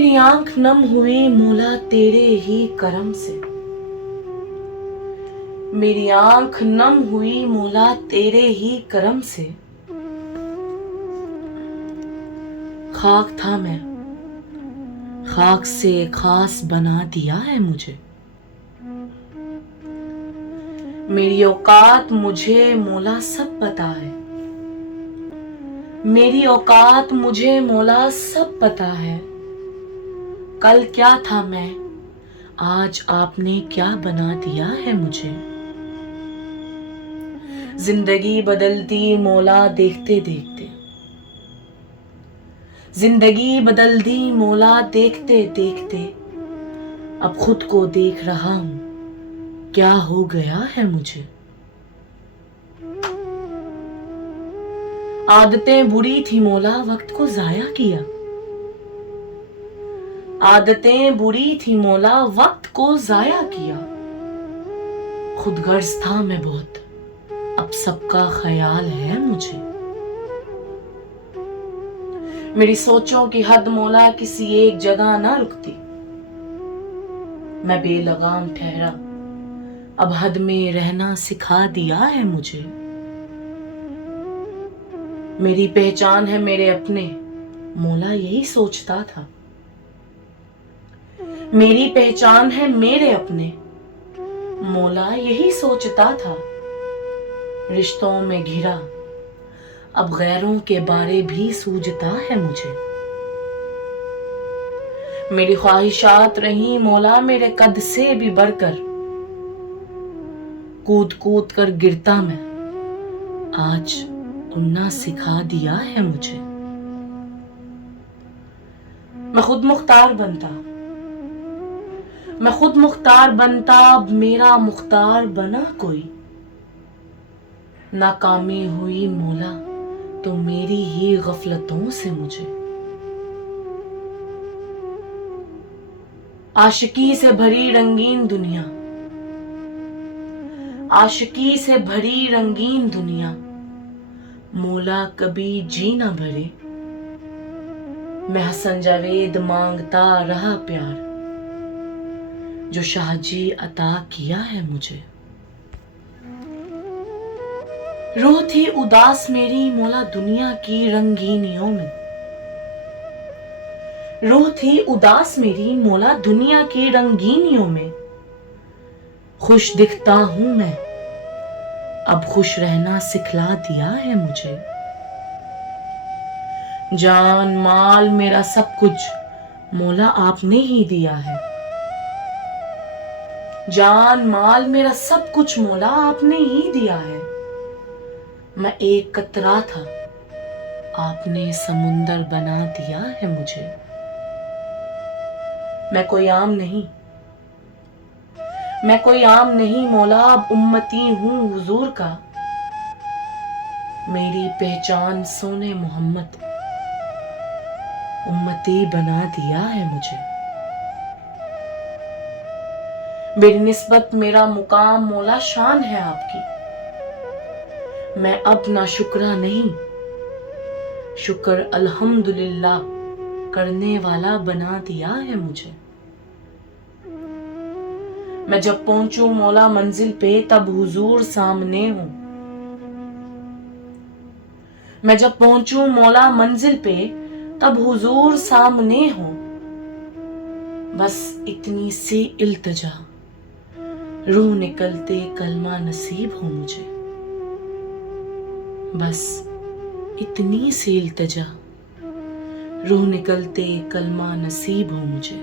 मेरी आंख नम हुई मौला तेरे ही करम से, मेरी आंख नम हुई मौला तेरे ही करम से। खाक था मैं, खाक से खास बना दिया है मुझे। मेरी औकात मुझे मौला सब पता है, मेरी औकात मुझे मौला सब पता है। कल क्या था मैं, आज आपने क्या बना दिया है मुझे। जिंदगी बदलती मौला देखते देखते, जिंदगी बदलती मौला देखते देखते। अब खुद को देख रहा हूं, क्या हो गया है मुझे। आदतें बुरी थी मौला वक्त को जाया किया, आदतें बुरी थी मौला वक्त को जाया किया। खुद गर्ज था मैं बहुत, अब सबका ख्याल है मुझे। मेरी सोचों की हद मौला किसी एक जगह ना रुकती, मैं बेलगाम ठहरा, अब हद में रहना सिखा दिया है मुझे। मेरी पहचान है मेरे अपने, मौला यही सोचता था। मेरी पहचान है मेरे अपने, मौला यही सोचता था। रिश्तों में घिरा, अब गैरों के बारे भी सूझता है मुझे। मेरी ख्वाहिशात रही मौला मेरे कद से भी बढ़कर, कूद कूद कर गिरता मैं, आज उड़ना सिखा दिया है मुझे। मैं खुद मुख्तार बनता, मैं खुद मुख्तार बनता, अब मेरा मुख्तार बना कोई। नाकामी हुई मौला तो मेरी ही गफलतों से मुझे। आशिकी से भरी रंगीन दुनिया, आशिकी से भरी रंगीन दुनिया, मौला कभी जी ना भरे। मैं हसन जावेद मांगता रहा प्यार, जो शाहजी अता किया है मुझे। रूह थी उदास मेरी मौला दुनिया की रंगीनियों में, रूह थी उदास मेरी मौला दुनिया की रंगीनियों में। खुश दिखता हूं मैं, अब खुश रहना सिखला दिया है मुझे। जान माल मेरा सब कुछ मौला आपने ही दिया है, जान माल मेरा सब कुछ मौला आपने ही दिया है। मैं एक कतरा था, आपने समुंदर बना दिया है मुझे। मैं कोई आम नहीं, मैं कोई आम नहीं मौला, अब उम्मती हूं हुजूर का। मेरी पहचान सोने मोहम्मद, उम्मती बना दिया है मुझे। मेरी निस्बत मेरा मुकाम मौला शान है आपकी। मैं अब ना शुक्रा नहीं, शुक्र अल्हम्दुलिल्लाह करने वाला बना दिया है मुझे। मैं जब पहुंचूं मौला मंजिल पे तब हुजूर सामने हो, मैं जब पहुंचूं मौला मंजिल पे तब हुजूर सामने हो। बस इतनी सी इल्तिजा, रूह निकलते कलमा नसीब हो मुझे। बस इतनी सी इल्तिजा, रूह निकलते कलमा नसीब हो मुझे।